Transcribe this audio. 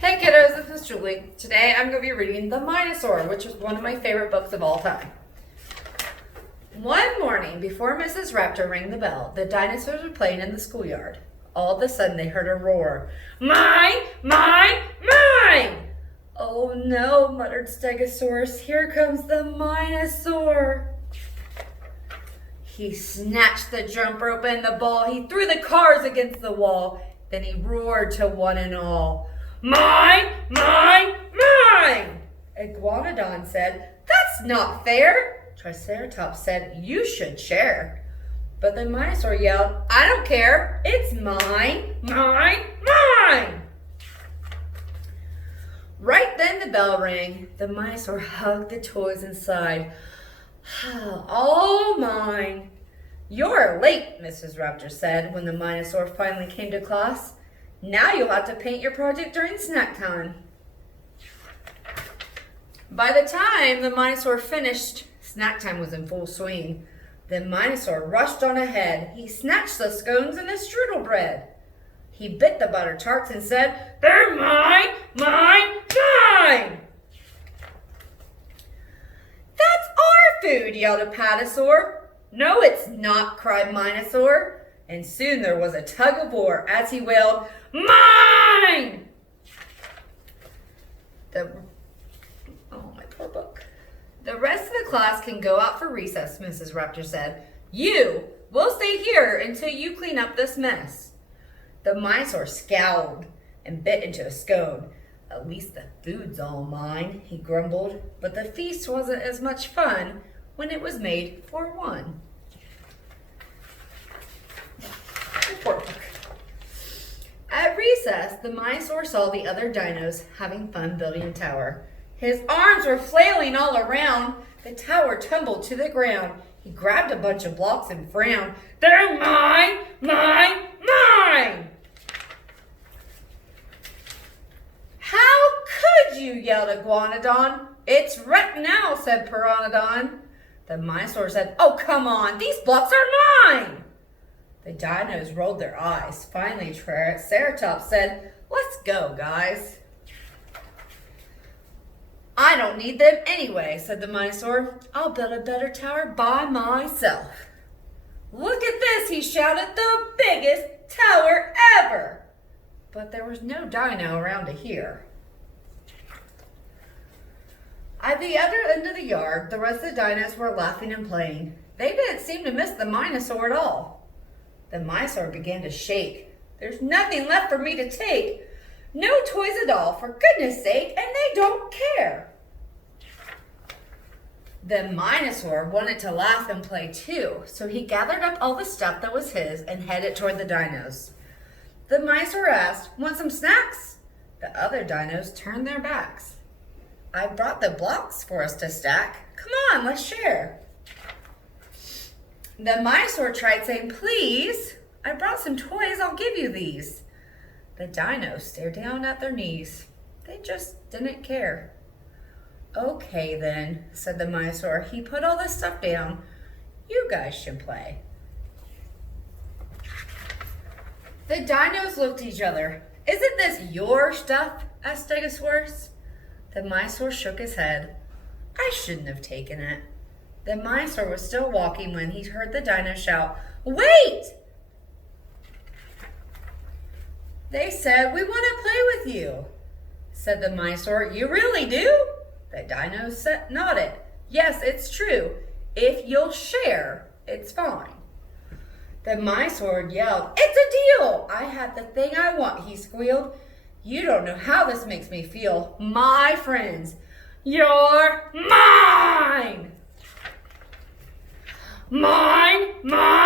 Hey kiddos, this is Julie. Today I'm going to be reading the Mine-O-Saur, which is one of my favorite books of all time. One morning, before Mrs. Raptor rang the bell, the dinosaurs were playing in the schoolyard. All of a sudden they heard a roar. Mine! Mine! Mine! Oh no, muttered Stegosaurus. Here comes the Mine-O-Saur. He snatched the jump rope and the ball. He threw the cars against the wall. Then he roared to one and all. Mine! Mine! Mine! Iguanodon said, That's not fair. Triceratops said, You should share. But the Mine-O-Saur yelled, I don't care. It's mine! Mine! Mine! Right then the bell rang. The Mine-O-Saur hugged the toys and sighed. All mine. You're late, Mrs. Raptor said when the Mine-O-Saur finally came to class. Now you'll have to paint your project during snack time. By the time the Mine-O-Saur finished, snack time was in full swing. The Mine-O-Saur rushed on ahead. He snatched the scones and the strudel bread. He bit the butter tarts and said, They're mine, mine, mine! That's our food, yelled Apatosaur. No, it's not, cried Mine-O-Saur. And soon there was a tug of war as he wailed, Mine! Oh, my poor book. The rest of the class can go out for recess, Mrs. Raptor said. We'll stay here until you clean up this mess. The Mine-O-Saur scowled and bit into a scone. At least the food's all mine, he grumbled, but the feast wasn't as much fun when it was made for one. Poor book. At recess, the Mine-O-Saur saw the other dinos having fun building a tower. His arms were flailing all around. The tower tumbled to the ground. He grabbed a bunch of blocks and frowned. They're mine, mine, mine! How could you, yelled Iguanodon. It's right now, said Pteranodon. The Mine-O-Saur said, Oh, come on, these blocks are mine! The dinos rolled their eyes. Finally, Triceratops said, Let's go, guys. I don't need them anyway, said the Mine-O-Saur. I'll build a better tower by myself. Look at this, he shouted, the biggest tower ever. But there was no dino around to hear. At the other end of the yard, the rest of the dinos were laughing and playing. They didn't seem to miss the Mine-O-Saur at all. The Mine-O-Saur began to shake. There's nothing left for me to take. No toys at all, for goodness sake, and they don't care. The Mine-O-Saur wanted to laugh and play too, so he gathered up all the stuff that was his and headed toward the dinos. The Mine-O-Saur asked, Want some snacks? The other dinos turned their backs. I brought the blocks for us to stack. Come on, let's share. The Mine-O-Saur tried saying, Please, I brought some toys, I'll give you these. The dinos stared down at their knees. They just didn't care. Okay then, said the Mine-O-Saur. He put all this stuff down. You guys should play. The dinos looked at each other. Isn't this your stuff? Asked Stegosaurus. The Mine-O-Saur shook his head. I shouldn't have taken it. The Mine-O-Saur was still walking when he heard the dino shout, Wait! They said, We want to play with you, said the Mine-O-Saur. You really do? The dino nodded. Yes, it's true. If you'll share, it's fine. The Mine-O-Saur yelled, It's a deal! I have the thing I want, he squealed. You don't know how this makes me feel. My friends, you're mine! Mine, mine!